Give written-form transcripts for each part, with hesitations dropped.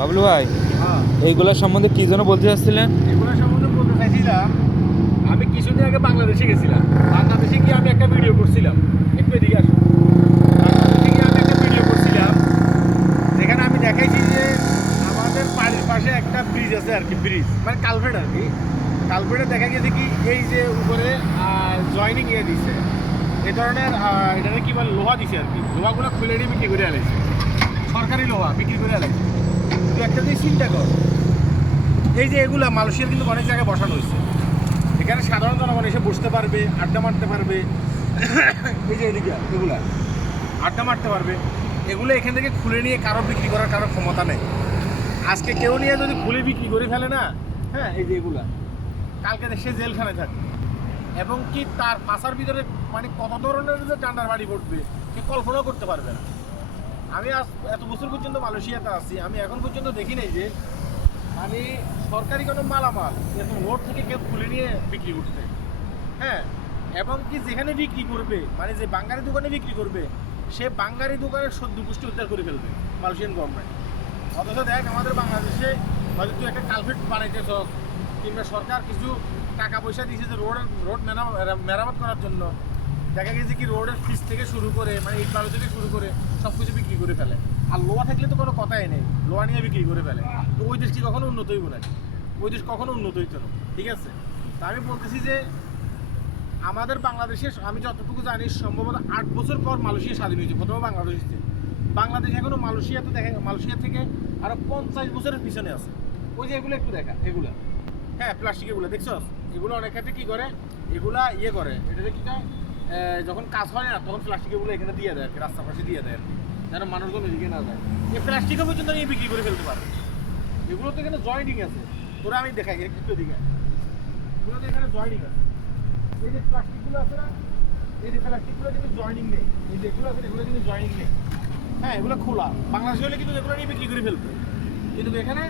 বাবলু ভাই, হ্যাঁ, এইগুলোর সম্বন্ধে কি যেন বলতে চাচ্ছিলেন? এগুলো সম্বন্ধে বলতে চাইছিলাম। আমি কিছুদিন আগে বাংলাদেশে গেছিলাম। বাংলাদেশে গিয়ে আমি একটা ভিডিও করছিলাম। একটু এদিকে আসুন। বাংলাদেশে গিয়ে আমি একটা ভিডিও করছিলাম, যেখানে আমি দেখাইছি যে আমাদের বাড়ির পাশে একটা ব্রিজ আছে আর কি, ব্রিজ মানে কালভেট আর কি। কালভেটে দেখা গেছে কি এই যে উপরে জয়নিং ইয়ে দিছে, এই ধরনের এটা কি বলে লোহা দিছে আর কি। লোহাগুলো খুলে নিয়ে বিক্রি করে আলাইছে, সরকারি লোহা বিক্রি করে আলাইছে। তুই একটা জিনিস চিন্তা কর, এই যে এগুলা মালয়েশিয়ার কিন্তু অনেক জায়গায় বসানো হয়েছে। এখানে সাধারণ জনগণ এসে বসতে পারবে, আড্ডা মারতে পারবে। এই যে এদিকে এগুলা আড্ডা মারতে পারবে। এগুলো এখান থেকে খুলে নিয়ে কারো বিক্রি করার কারো ক্ষমতা নেই। আজকে কেউ নিয়ে যদি খুলে বিক্রি করে ফেলে না, হ্যাঁ, এই যে এগুলা কালকে সে জেলখানে থাকবে। এবং কি তার পাশার ভিতরে মানে কত ধরনের যে ডান্ডার বাড়ি পড়বে সে কল্পনাও করতে পারবে না। আমি আজ এত বছর পর্যন্ত মালয়েশিয়াতে আছি, আমি এখন পর্যন্ত দেখি নাই যে মানে সরকারি কোনো মালামাল এরকম রোড থেকে কেউ খুলে নিয়ে বিক্রি করতে। হ্যাঁ, এবং কি যেখানে বিক্রি করবে মানে যে বাঙালি দোকানে বিক্রি করবে, সে বাঙালি দোকানের সদ্য পুষ্টি উদ্ধার করে ফেলবে মালয়েশিয়ান গভর্নমেন্ট। অথচ দেখ আমাদের বাংলাদেশে হয়তো তুই একটা কালভেট বানাইতেছ, কিংবা সরকার কিছু টাকা পয়সা দিয়েছে যে রোড মেরামত করার জন্য। দেখা গেছে কি রোডের ফিস থেকে শুরু করে মানে ইট বালু থেকে শুরু করে সব কিছু বিক্রি করে ফেলে। আর লোহা থাকলে তো কোনো কথাই নেই, লোহা নিয়ে বিক্রি করে ফেলে। তো ওই দেশ কি কখনো উন্নত হইব না? ওই দেশ কখনো উন্নত হইতো না। ঠিক আছে, তা আমি বলতেছি যে আমাদের বাংলাদেশে আমি যতটুকু জানি সম্ভবত 8 বছর পর মালয়েশিয়া স্বাধীন হয়েছে, প্রথমে বাংলাদেশ হয়েছে। বাংলাদেশ এখনো মালয়েশিয়া থেকে আরো 50 বছরের পিছনে আছে। ওই যে এগুলো একটু দেখা, এগুলা হ্যাঁ প্লাস্টিক, এগুলো দেখছো? এগুলো অনেক ক্ষেত্রে কি করে, এগুলা ইয়ে করে, এটাতে কি হয় যখন কাজ হয় না তখন প্লাস্টিক এগুলো এখানে দিয়ে দেয় আর কি, রাস্তার পাশে দিয়ে দেয় আর কি, যেন মানুষজন এদিকে না যায়। এই প্লাস্টিকও পর্যন্ত নিয়ে বিক্রি করে ফেলতে পারে। এগুলো তো এখানে জয়েন্টিং আছে, তোরা আমি দেখাই একটু দিকে, এগুলো তো এখানে জয়েন্টিং আছে। এই যে প্লাস্টিকগুলো আছে না, এই যে প্লাস্টিকগুলো কিন্তু জয়েনিং নেই, এই যে এগুলো আছে এগুলো কিন্তু জয়েনিং নেই। হ্যাঁ, এগুলো খোলা। বাংলাদেশে হলে কিন্তু এগুলো নিয়ে বিক্রি করে ফেলবে, কিন্তু এখানে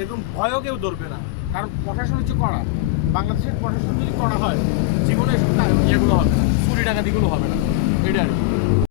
এরকম ভয়ও কেউ ধরবে না, কারণ প্রশাসন হচ্ছে কড়া। বাংলাদেশের প্রশাসন যদি কড়া হয়, জীবনে এসব এগুলো হবে না, চুরি ডাকাতিগুলো হবে না, এটা আর কি।